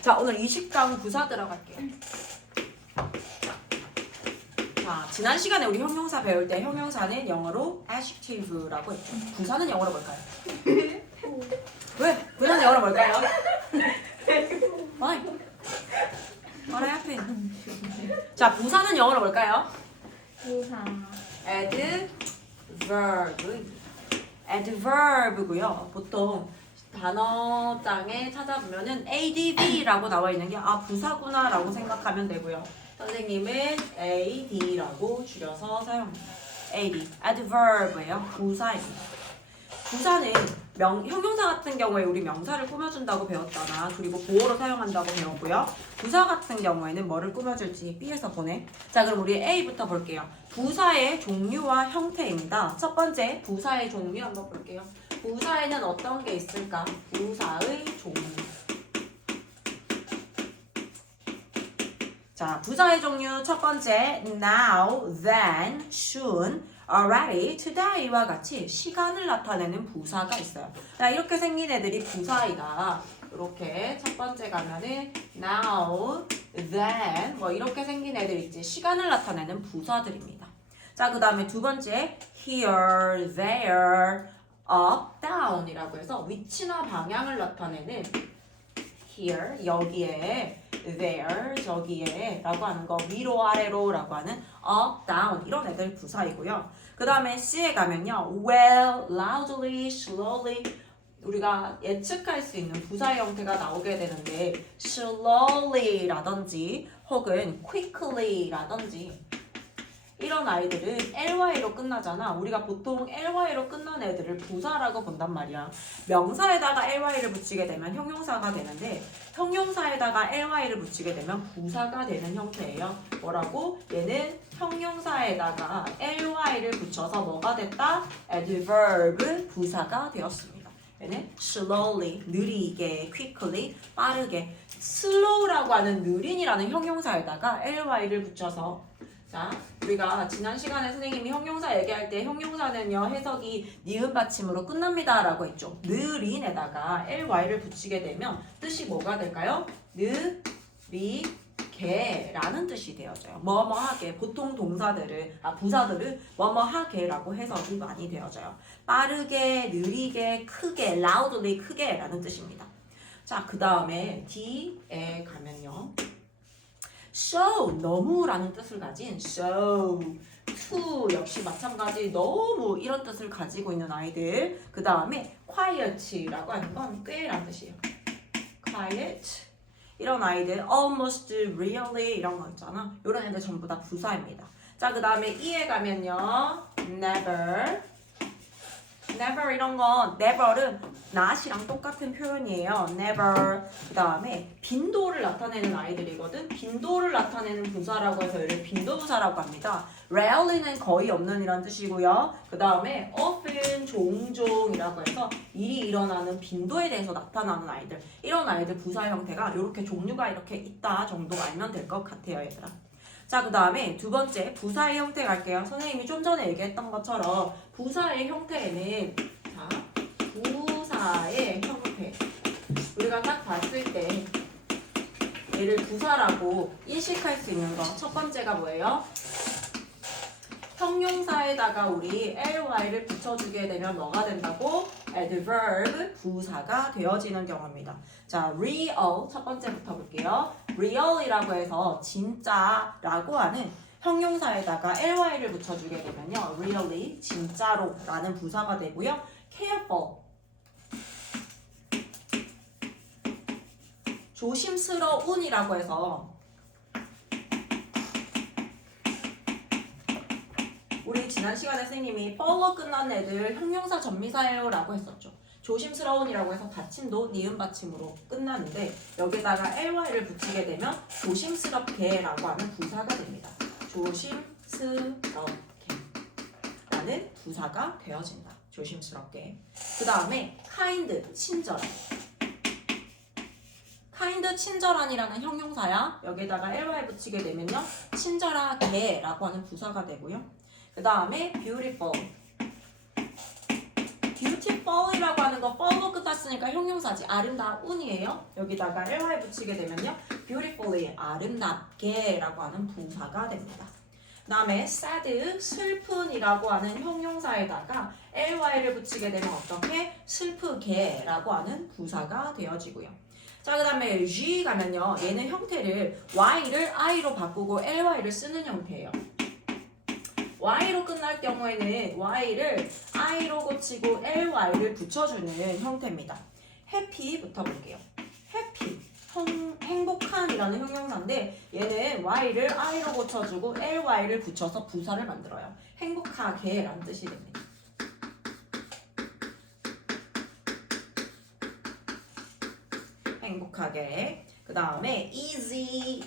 자, 오늘 20강 부사 들어갈게요. 자, 지난 시간에 우리 형용사 배울 때 형용사는 영어로 adjective라고 했죠. 부사는 영어로 뭘까요? 왜? 부사는 영어로 뭘까요? Why? What happened? 자, 부사는 영어로 뭘까요? 부사. adverb고요. 보통 단어장에 찾아보면은 adv라고 나와 있는 게 아 부사구나라고 생각하면 되고요. 선생님은 ad라고 줄여서 사용합니다. adverb예요. 부사입니다. 부사는 형용사 같은 경우에 우리 명사를 꾸며준다고 배웠잖아. 그리고 보어로 사용한다고 배웠고요. 부사 같은 경우에는 뭐를 꾸며줄지 B에서 보내. 자, 그럼 우리 A부터 볼게요. 부사의 종류와 형태입니다. 첫 번째, 부사의 종류 한번 볼게요. 부사에는 어떤 게 있을까? 부사의 종류. 자, 부사의 종류 첫 번째, now, then, soon, already, today와 같이 시간을 나타내는 부사가 있어요. 자, 이렇게 생긴 애들이 부사이다. 이렇게 첫 번째 가면은 now, then 뭐 이렇게 생긴 애들 있지. 시간을 나타내는 부사들입니다. 자, 그 다음에 두 번째 here, there, up, down 이라고 해서 위치나 방향을 나타내는 here, 여기에 there, 저기에 라고 하는 거 위로 아래로 라고 하는 up, down 이런 애들 부사이고요. 그 다음에 C에 가면요 well, loudly, slowly 우리가 예측할 수 있는 부사의 형태가 나오게 되는데 slowly 라든지 혹은 quickly 라든지 이런 아이들은 ly로 끝나잖아. 우리가 보통 ly로 끝난 애들을 부사라고 본단 말이야. 명사에다가 ly를 붙이게 되면 형용사가 되는데 형용사에다가 ly를 붙이게 되면 부사가 되는 형태예요. 뭐라고? 얘는 형용사에다가 ly를 붙여서 뭐가 됐다? adverb 부사가 되었습니다. 얘는 slowly 느리게, quickly 빠르게. slow라고 하는 느린이라는 형용사에다가 ly를 붙여서 자, 우리가 지난 시간에 선생님이 형용사 얘기할 때 형용사는요 해석이 니은 받침으로 끝납니다 라고 했죠. 느린에다가 ly를 붙이게 되면 뜻이 뭐가 될까요? 느리게 라는 뜻이 되어져요. 뭐뭐하게 보통 동사들을 부사들을 뭐뭐하게 라고 해석이 많이 되어져요. 빠르게, 느리게, 크게, loudly 크게 라는 뜻입니다. 자, 그 다음에 D에 가면요 so 너무라는 뜻을 가진 so to 역시 마찬가지 너무 이런 뜻을 가지고 있는 아이들. 그 다음에 quiet라고 하는 건 꽤라는 뜻이에요. quiet 이런 아이들 almost really 이런 거 있잖아. 이런 애들 전부 다 부사입니다. 자, 그 다음에 E에 가면요 never 이런 거 never은 not이랑 똑같은 표현이에요. never 그 다음에 빈도를 나타내는 아이들이거든. 빈도를 나타내는 부사라고 해서 얘를 빈도부사라고 합니다. rarely는 거의 없는 이란 뜻이고요. 그 다음에 often 종종이라고 해서 일이 일어나는 빈도에 대해서 나타나는 아이들. 이런 아이들 부사 형태가 이렇게 종류가 이렇게 있다 정도 알면 될 것 같아요, 얘들아. 자, 그 다음에 두 번째 부사의 형태 갈게요. 선생님이 좀 전에 얘기했던 것처럼 부사의 형태에는 자, 부사의 형태 우리가 딱 봤을 때 얘를 부사라고 인식할 수 있는 거 첫 번째가 뭐예요? 형용사에다가 우리 ly를 붙여주게 되면 뭐가 된다고? adverb 부사가 되어지는 경우입니다. 자, real 첫 번째부터 볼게요. real이라고 해서 진짜라고 하는 형용사에다가 ly를 붙여주게 되면요 really 진짜로 라는 부사가 되고요. careful 조심스러운이라고 해서 우리 지난 시간에 선생님이 follow 끝난 애들 형용사 전미사예요 라고 했었죠. 조심스러운이라고 해서 받침도 니은 받침으로 끝나는데 여기다가 ly를 붙이게 되면 조심스럽게 라고 하는 부사가 됩니다. 조심스럽게 라는 부사가 되어진다. 조심스럽게. 그 다음에 kind 친절한 kind 친절한이라는 형용사야. 여기다가 ly 붙이게 되면요 친절하게 라고 하는 부사가 되고요. 그 다음에 beautiful fall이라고 하는 거 fall로 끝났으니까 형용사지. 아름다운이에요. 여기다가 ly 붙이게 되면요. beautifully, 아름답게 라고 하는 부사가 됩니다. 그 다음에 sad, 슬픈이라고 하는 형용사에다가 ly를 붙이게 되면 어떻게? 슬프게 라고 하는 부사가 되어지고요. 자, 그 다음에 G 가면요. 얘는 형태를 Y를 I로 바꾸고 LY를 쓰는 형태예요. Y로 끝날 경우에는 Y를 I로 고치고 LY를 붙여주는 형태입니다. happy부터 볼게요. happy, 행복한이라는 형용사인데 얘는 Y를 I로 고쳐주고 LY를 붙여서 부사를 만들어요. 행복하게 라는 뜻이 됩니다. 행복하게. 그 다음에 easily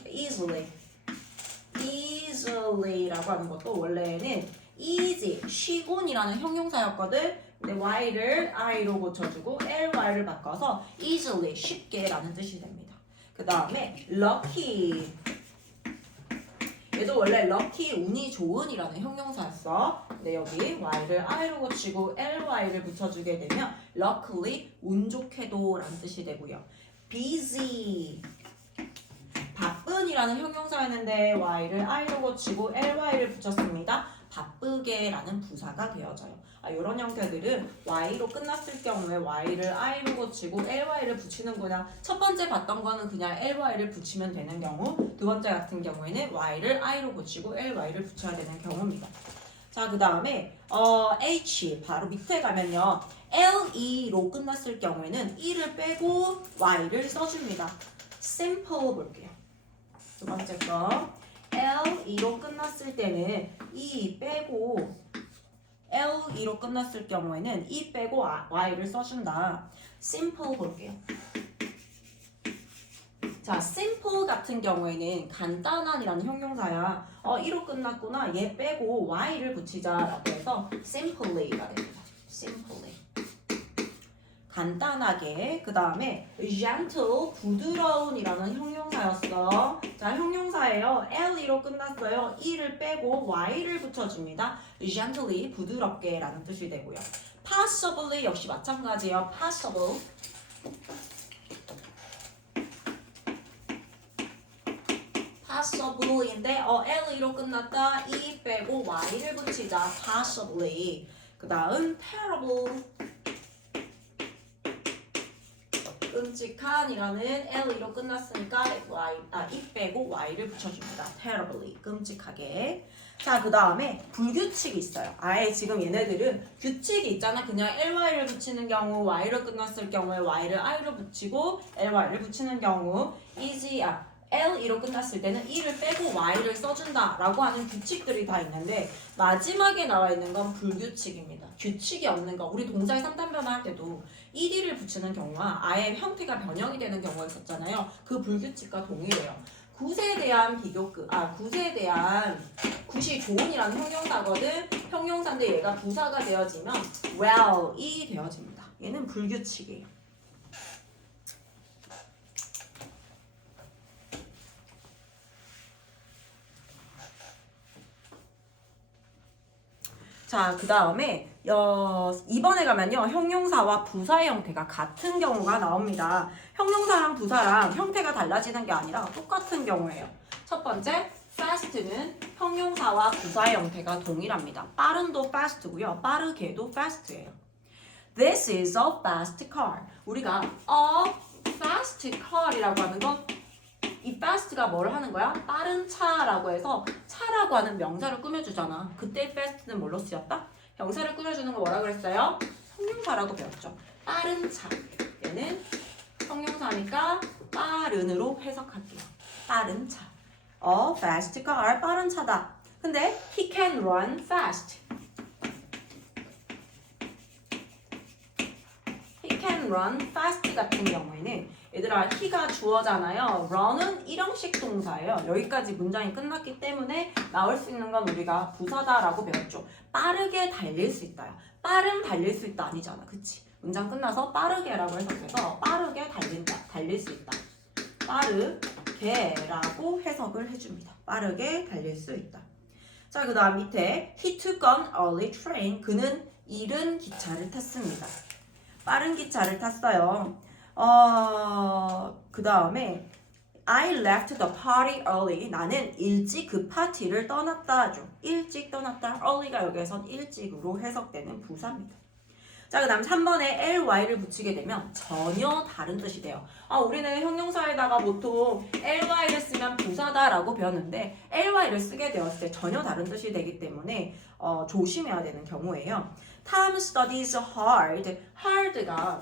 라고 하는 것도 원래는 easy, 쉬운이라는 형용사였거든. 근데 y를 i로 고쳐주고 ly를 바꿔서 easily, 쉽게 라는 뜻이 됩니다. 그 다음에 lucky, 얘도 원래 lucky, 운이 좋은이라는 형용사였어. 근데 여기 y를 i로 고치고 ly를 붙여주게 되면 luckily, 운 좋게도 라는 뜻이 되고요. busy, 바쁜이라는 형용사였는데 y를 i로 고치고 ly를 붙였습니다. 바쁘게 라는 부사가 되어져요. 이런 형태들은 y로 끝났을 경우에 y를 i로 고치고 ly를 붙이는구나. 첫 번째 봤던 거는 그냥 ly를 붙이면 되는 경우, 두 번째 같은 경우에는 y를 i로 고치고 ly를 붙여야 되는 경우입니다. 자, 그 다음에 H 바로 밑에 가면요. LE로 끝났을 경우에는 E를 빼고 Y를 써줍니다. simple 볼게요. 두 번째 거 LE로 끝났을 때는 E 빼고 LE로 끝났을 경우에는 E 빼고 Y를 써준다. simple 볼게요. 자, simple 같은 경우에는 간단한이라는 형용사야. E로 끝났구나. 얘 빼고 Y를 붙이자라고 해서 simply가 됩니다. simply. 간단하게. 그 다음에 gentle, 부드러운이라는 형용사였어. 자, 형용사예요. LE로 끝났어요. E를 빼고 Y를 붙여줍니다. gently, 부드럽게 라는 뜻이 되고요. possibly 역시 마찬가지예요. possible. possibly인데 LE로 끝났다. E 빼고 Y를 붙이자. possibly. 그 다음 terrible. 끔찍한이라는 LE로 끝났으니까 E 빼고 Y를 붙여줍니다. terribly, 끔찍하게. 자, 그 다음에 불규칙이 있어요. 아예 지금 얘네들은 규칙이 있잖아. 그냥 LY를 붙이는 경우, Y로 끝났을 경우에 Y를 I로 붙이고 LY를 붙이는 경우 LE로 끝났을 때는 E를 빼고 Y를 써준다 라고 하는 규칙들이 다 있는데 마지막에 나와 있는 건 불규칙입니다. 규칙이 없는 거. 우리 동사의 상단 변화할 때도 ED를 붙이는 경우와 아예 형태가 변형이 되는 경우가 있었잖아요. 그 불규칙과 동일해요. 굿에 대한 굿이 좋은이라는 형용사거든. 형용사인데 얘가 부사가 되어지면 well이 되어집니다. 얘는 불규칙이에요. 자, 그 다음에 이번에 가면요. 형용사와 부사의 형태가 같은 경우가 나옵니다. 형용사랑 부사랑 형태가 달라지는 게 아니라 똑같은 경우예요. 첫 번째, fast는 형용사와 부사의 형태가 동일합니다. 빠른도 fast고요. 빠르게도 fast예요. This is a fast car. 우리가 a fast car이라고 하는 건 이 fast가 뭘 하는 거야? 빠른 차라고 해서 차라고 하는 명사를 꾸며주잖아. 그때 fast는 뭘로 쓰였다? 명사를 꾸며주는 거 뭐라 그랬어요? 형용사라고 배웠죠. 빠른 차. 얘는 형용사니까 빠른으로 해석할게요. 빠른 차. fast car, 빠른 차다. 근데 he can run fast. he can run fast 같은 경우에는 얘들아, he가 주어잖아요. run은 일형식 동사예요. 여기까지 문장이 끝났기 때문에 나올 수 있는 건 우리가 부사다라고 배웠죠. 빠르게 달릴 수 있다요. 빠른 달릴 수 있다 아니잖아. 그치? 문장 끝나서 빠르게라고 해석해서 빠르게 달릴 수 있다. 빠르게라고 해석을 해줍니다. 빠르게 달릴 수 있다. 자, 그 다음 밑에 he took an early train. 그는 이른 기차를 탔습니다. 빠른 기차를 탔어요. 그 다음에 I left the party early. 나는 일찍 그 파티를 떠났다죠. 일찍 떠났다. early가 여기에선 일찍으로 해석되는 부사입니다. 자, 그 다음 3번에 ly를 붙이게 되면 전혀 다른 뜻이 돼요. 우리는 형용사에다가 보통 ly를 쓰면 부사다라고 배웠는데 ly를 쓰게 되었을 때 전혀 다른 뜻이 되기 때문에 조심해야 되는 경우예요. Tom studies hard. hard가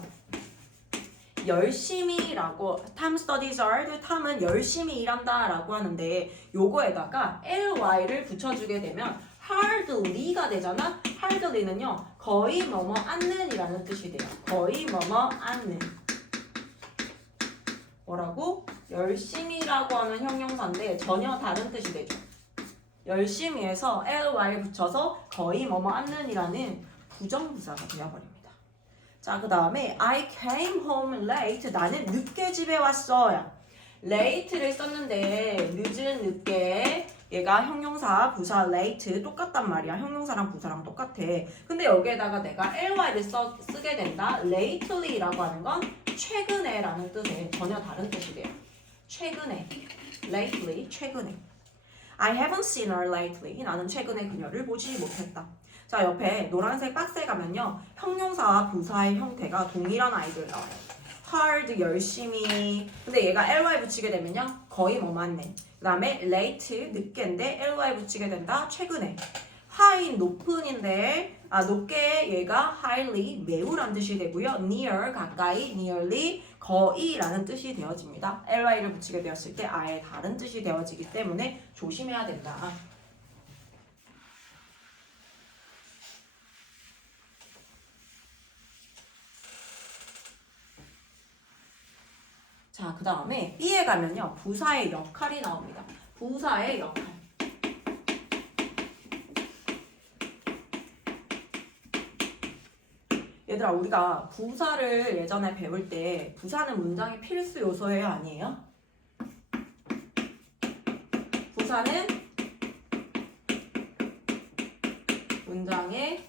열심히라고, Tom studies hard, 탐은 열심히 일한다 라고 하는데 요거에다가 ly를 붙여주게 되면 hardly가 되잖아. hardly는요 거의 뭐뭐 않는 이라는 뜻이 돼요. 거의 뭐뭐 않는. 뭐라고? 열심히라고 하는 형용사인데 전혀 다른 뜻이 되죠. 열심히 해서 ly 붙여서 거의 뭐뭐 않는 이라는 부정부사가 되어버립니다. 자, 그 다음에 I came home late. 나는 늦게 집에 왔어요. late를 썼는데 늦은, 늦게. 얘가 형용사, 부사 late 똑같단 말이야. 형용사랑 부사랑 똑같아. 근데 여기에다가 내가 ly를 쓰게 된다. lately라고 하는 건 최근에 라는 뜻에 전혀 다른 뜻이 돼요. 최근에. lately, 최근에. I haven't seen her lately. 나는 최근에 그녀를 보지 못했다. 자, 옆에 노란색 박스에 가면요. 형용사와 부사의 형태가 동일한 아이들 나와요. hard, 열심히. 근데 얘가 ly 붙이게 되면요. 거의 뭐 맞네. 그 다음에 late, 늦게인데 ly 붙이게 된다. 최근에. high, 높은인데 높게 얘가 highly, 매우란 뜻이 되고요. near, 가까이, nearly, 거의라는 뜻이 되어집니다. ly를 붙이게 되었을 때 아예 다른 뜻이 되어지기 때문에 조심해야 된다. 자, 그 다음에 B에 가면요. 부사의 역할이 나옵니다. 부사의 역할. 얘들아, 우리가 부사를 예전에 배울 때 부사는 문장의 필수 요소예요? 아니에요? 부사는 문장의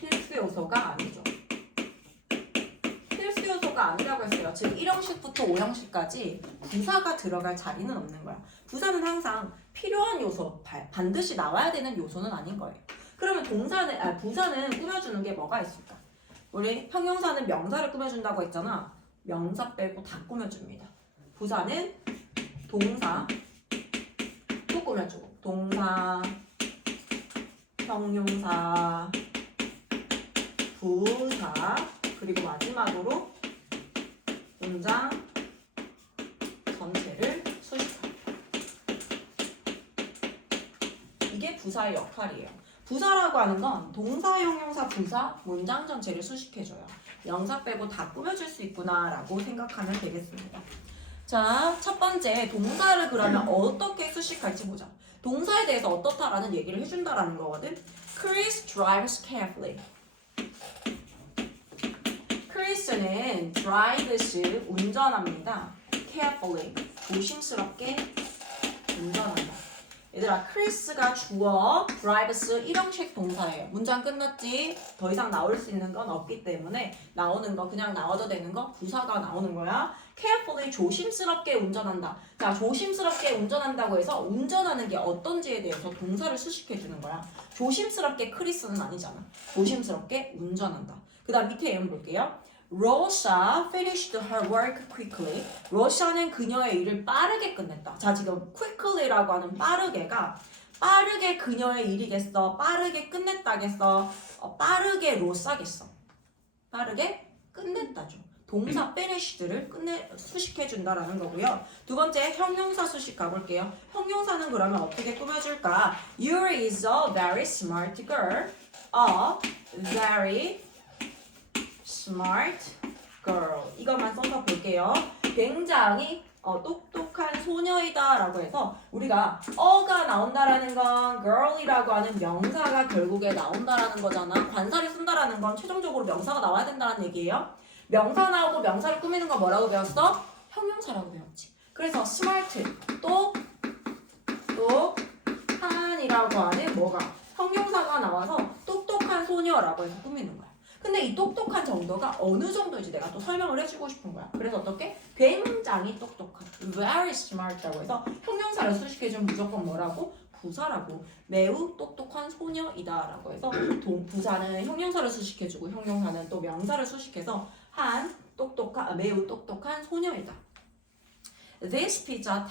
필수 요소가 아니죠. 필수 요소가 아니라고 했어요. 즉 1형식부터 5형식까지 부사가 들어갈 자리는 없는 거야. 부사는 항상 필요한 요소, 반드시 나와야 되는 요소는 아닌 거예요. 그러면 부사는 꾸며주는 게 뭐가 있을까? 우리 형용사는 명사를 꾸며준다고 했잖아. 명사 빼고 다 꾸며줍니다. 부사는 동사 또 꾸며주고, 동사, 형용사, 부사, 그리고 마지막으로 문장 전체를 수식합니다. 이게 부사의 역할이에요. 부사라고 하는 건 동사, 형용사, 부사, 문장 전체를 수식해줘요. 명사 빼고 다 꾸며줄 수 있구나 라고 생각하면 되겠습니다. 자, 첫 번째 동사를 그러면 어떻게 수식할지 보자. 동사에 대해서 어떻다라는 얘기를 해준다라는 거거든. Chris drives carefully. 크리스는 drives, 운전합니다. carefully, 조심스럽게 운전한다. 얘들아, 크리스가 주어, drives 1형식 동사예요. 문장 끝났지? 더 이상 나올 수 있는 건 없기 때문에 나오는 거, 그냥 나와도 되는 거, 부사가 나오는 거야. carefully, 조심스럽게 운전한다. 자, 조심스럽게 운전한다고 해서 운전하는 게 어떤지에 대해서 동사를 수식해주는 거야. 조심스럽게 크리스는 아니잖아. 조심스럽게 운전한다. 그 다음 밑에 예문 볼게요. Rosa finished her work quickly. 러시아는 그녀의 일을 빠르게 끝냈다. 자, 지금 quickly라고 하는 빠르게가 빠르게 그녀의 일이겠어? 빠르게 끝냈다겠어? 빠르게 로싸겠어? 빠르게 끝냈다죠. 동사 finished를 수식해준다라는 거고요. 두 번째 형용사 수식 가볼게요. 형용사는 그러면 어떻게 꾸며줄까? You is a very smart girl. A very smart girl. 이것만 써서 볼게요. 굉장히 똑똑한 소녀이다 라고 해서 우리가 어가 나온다라는 건 girl이라고 하는 명사가 결국에 나온다라는 거잖아. 관사를 쓴다라는 건 최종적으로 명사가 나와야 된다는 얘기예요. 명사 나오고 명사를 꾸미는 건 뭐라고 배웠어? 형용사라고 배웠지. 그래서 smart, 똑똑한이라고 하는 뭐가? 형용사가 나와서 똑똑한 소녀라고 해서 꾸미는 거야. 근데 이 똑똑한 정도가 어느 정도인지 내가 또 설명을 해주고 싶은 거야. 그래서 어떻게? 굉장히 똑똑한, very smart라고 해서 형용사를 수식해주면 무조건 뭐라고? 부사라고. 매우 똑똑한 소녀이다라고 해서 부사는 형용사를 수식해주고 형용사는 또 명사를 수식해서 매우 똑똑한 소녀이다. This pizza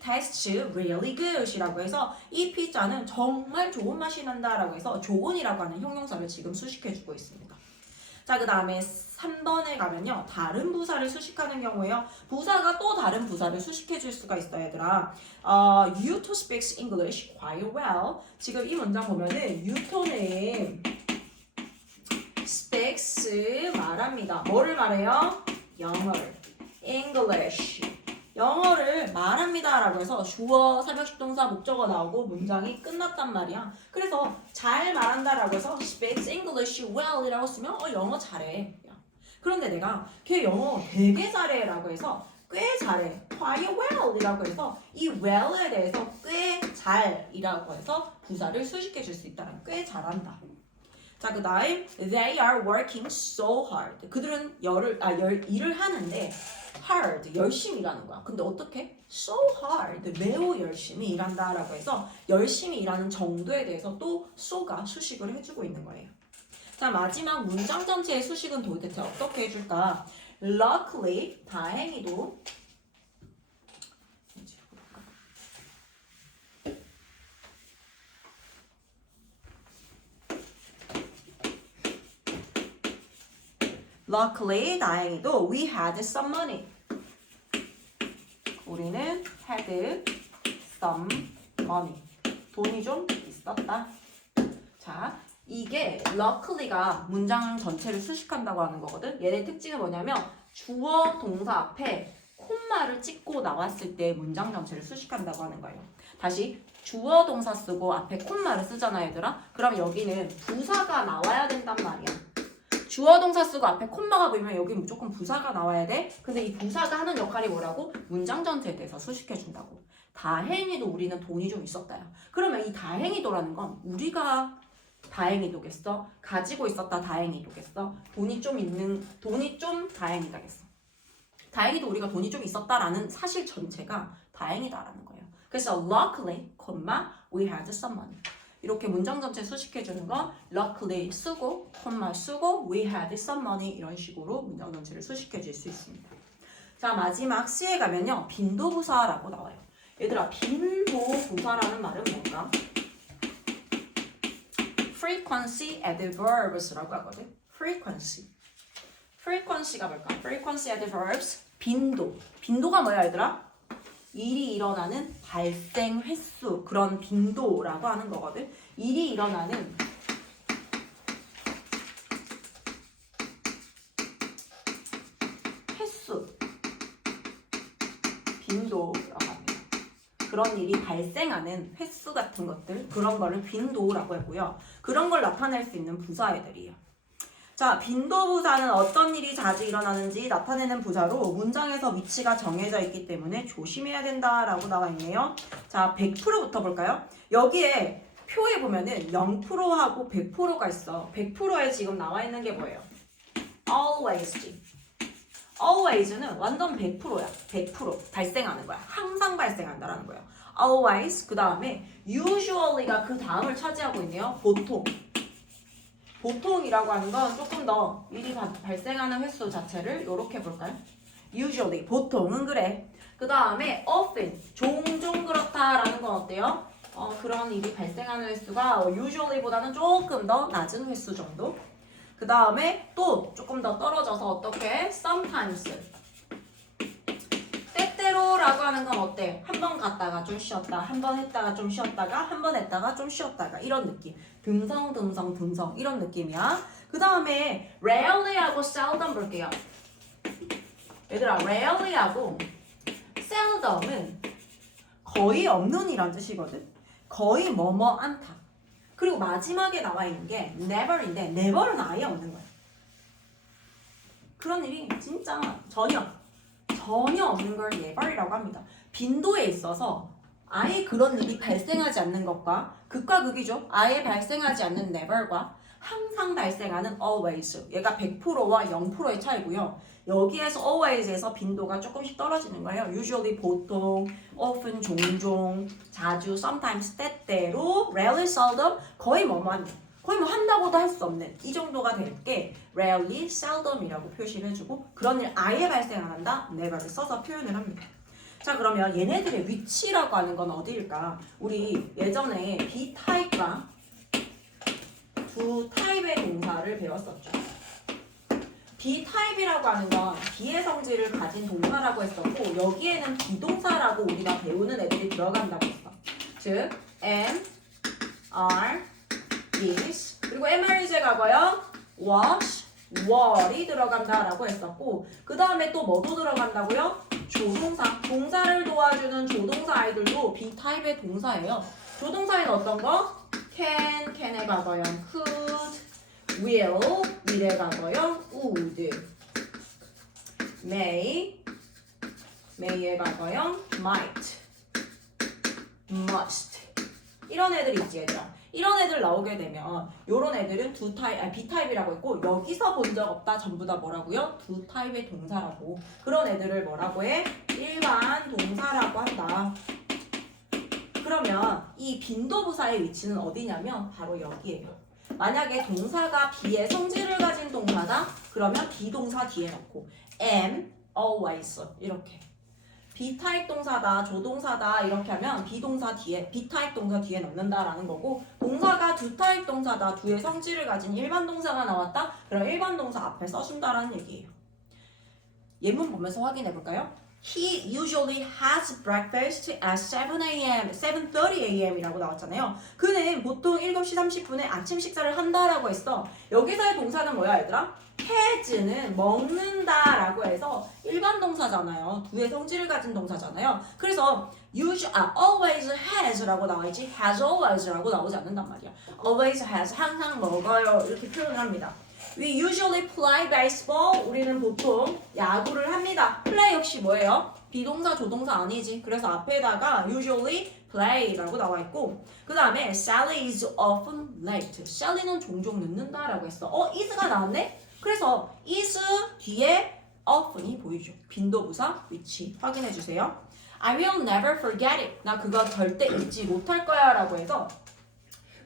tastes really good이라고 해서 이 피자는 정말 좋은 맛이 난다라고 해서 좋은이라고 하는 형용사를 지금 수식해주고 있습니다. 자, 그 다음에 3번에 가면요. 다른 부사를 수식하는 경우에요. 부사가 또 다른 부사를 수식해줄 수가 있어요, 얘들아. Yuto speaks English quite well. 지금 이 문장 보면은 유토는 speaks 말합니다. 뭐를 말해요? 영어를. English. 영어를 말합니다 라고 해서 주어, 삼형식 동사, 목적어 나오고 문장이 끝났단 말이야. 그래서 잘 말한다 라고 해서 speaks English well 이라고 쓰면 영어 잘해. 그런데 내가 걔 영어 되게 잘해 라고 해서 꽤 잘해. quite well 이라고 해서 이 well에 대해서 꽤 잘이라고 해서 부사를 수식해 줄 수 있다. 꽤 잘한다. 자, 그 다음 they are working so hard. 그들은 일을 하는데 hard, 열심히 일하는 거야. 근데 어떻게? so hard, 매우 열심히 일한다라고 해서 열심히 일하는 정도에 대해서 또 so가 수식을 해주고 있는 거예요. 자, 마지막 문장 전체의 수식은 도대체 어떻게 해줄까? luckily, 다행히도 Luckily, 다행히도 we had some money. 우리는 had some money. 돈이 좀 있었다. 자, 이게 luckilly가 문장 전체를 수식한다고 하는 거거든. 얘의 특징은 뭐냐면 주어 동사 앞에 콤마를 찍고 나왔을 때 문장 전체를 수식한다고 하는 거예요. 다시 주어 동사 쓰고 앞에 콤마를 쓰잖아, 얘들아. 그럼 여기는 부사가 나와야 된단 말이야. 주어 동사 쓰고 앞에 콤마가 보이면 여기 무조건 부사가 나와야 돼. 근데 이 부사가 하는 역할이 뭐라고? 문장 전체에 대해서 수식해준다고. 다행히도 우리는 돈이 좀 있었다야. 그러면 이 다행히도라는 건 우리가 다행히도겠어? 가지고 있었다 다행히도겠어? 돈이 좀 다행이다겠어. 다행히도 우리가 돈이 좀 있었다라는 사실 전체가 다행이다라는 거예요. 그래서 luckily, we had some money. 이렇게 문장 전체 수식해주는 건 luckily 쓰고, 콤마 쓰고, we had some money 이런 식으로 문장 전체를 수식해줄 수 있습니다. 자, 마지막 C에 가면요. 빈도부사라고 나와요. 얘들아, 빈도부사라는 말은 뭔가? frequency adverbs라고 하거든. frequency가 뭘까? frequency adverbs, 빈도. 빈도가 뭐야, 얘들아? 일이 일어나는 발생 횟수, 그런 빈도라고 하는 거거든. 일이 일어나는 횟수, 빈도라고 합니다. 그런 일이 발생하는 횟수 같은 것들, 그런 거를 빈도라고 하고요. 그런 걸 나타낼 수 있는 부사애들이에요. 자, 빈도부사는 어떤 일이 자주 일어나는지 나타내는 부사로 문장에서 위치가 정해져 있기 때문에 조심해야 된다라고 나와 있네요. 자, 100%부터 볼까요? 여기에 표에 보면은 0%하고 100%가 있어. 100%에 지금 나와 있는 게 뭐예요? always. always는 완전 100%야. 100% 발생하는 거야. 항상 발생한다라는 거예요. always, 그 다음에 usually가 그 다음을 차지하고 있네요. 보통이라고 하는 건 조금 더 일이 발생하는 횟수 자체를 이렇게 볼까요? usually, 보통은 그래. 그 다음에 often, 종종 그렇다라는 건 어때요? 그런 일이 발생하는 횟수가 usually보다는 조금 더 낮은 횟수 정도. 그 다음에 또 조금 더 떨어져서 어떻게? sometimes. 때때로라고 하는 건 어때? 한 번 갔다가 좀 쉬었다, 한 번 했다가 좀 쉬었다가, 한 번 했다가 좀 쉬었다가 이런 느낌. 듬성 이런 느낌이야. 그 다음에 rarely하고 seldom 볼게요. 얘들아, rarely하고 seldom은 거의 없는 이란 뜻이거든. 거의 뭐뭐 않다. 그리고 마지막에 나와 있는 게 never인데 never는 아예 없는 거야. 그런 일이 진짜 전혀 없는 걸 never이라고 합니다. 빈도에 있어서 아예 그런 일이 발생하지 않는 것과 극과 극이죠. 아예 발생하지 않는 never과 항상 발생하는 always. 얘가 100%와 0%의 차이고요. 여기에서 always에서 빈도가 조금씩 떨어지는 거예요. usually 보통, often 종종, 자주, sometimes 때때로, rarely seldom 거의 뭐만 거의 뭐 한다고도 할 수 없는 이 정도가 될 게 rarely, seldom이라고 표시를 해주고 그런 일 아예 발생 안 한다? never를 써서 표현을 합니다. 자 그러면 얘네들의 위치라고 하는 건 어디일까? 우리 예전에 B타입과 두 타입의 동사를 배웠었죠. B타입이라고 하는 건 B의 성질을 가진 동사라고 했었고 여기에는 비동사라고 우리가 배우는 애들이 들어간다고 했어. 즉 am, are, is 그리고 MR이제 과거형 was, were이 들어간다라고 했었고 그 다음에 또 뭐도 들어간다고요? 조동사. 동사를 도와주는 조동사 아이들도 B타입의 동사예요. 조동사에는 어떤 거? can의 과거형 could, will의 과거형 would, may의 과거형 might, must 이런 애들이 있지 얘들아. 이런 애들 나오게 되면 요런 애들은 두 타입, B타입이라고 했고 여기서 본 적 없다 전부 다 뭐라고요? 두 타입의 동사라고. 그런 애들을 뭐라고 해? 일반 동사라고 한다. 그러면 이 빈도부사의 위치는 어디냐면 바로 여기에요. 만약에 동사가 B의 성질을 가진 동사다? 그러면 비동사 뒤에 넣고 am, always 이렇게. B타입 동사다, 조동사다 이렇게 하면 비동사 뒤에, B타입 동사 뒤에 넣는다라는 거고 동사가 두 타입 동사다, 두의 성질을 가진 일반 동사가 나왔다? 그럼 일반 동사 앞에 써준다라는 얘기예요. 예문 보면서 확인해 볼까요? He usually has breakfast at 7 a.m., 7:30 a.m.이라고 나왔잖아요. 그는 보통 7시 30분에 아침 식사를 한다라고 했어. 여기서의 동사는 뭐야 얘들아? has는 먹는다라고 해서 일반 동사잖아요. 두의 성질을 가진 동사잖아요. 그래서 always has라고 나와있지 has always라고 나오지 않는단 말이야. always has 항상 먹어요 이렇게 표현을 합니다. We usually play baseball. 우리는 보통 야구를 합니다. play 역시 뭐예요? 비동사, 조동사 아니지. 그래서 앞에다가 usually play라고 나와 있고 그 다음에 Sally is often late. Sally는 종종 늦는다라고 했어. is가 나왔네? 그래서 is 뒤에 often이 보이죠. 빈도부사 위치 확인해 주세요. I will never forget it. 나 그거 절대 잊지 못할 거야 라고 해서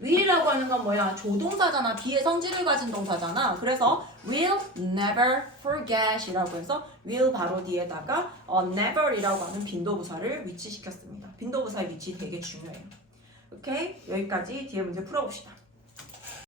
will이라고 하는 건 뭐야? 조동사잖아. B의 성질을 가진 동사잖아. 그래서 will never forget 이라고 해서 will 바로 뒤에다가 never이라고 하는 빈도부사를 위치시켰습니다. 빈도부사의 위치 되게 중요해요. 오케이? 여기까지 뒤에 문제 풀어봅시다.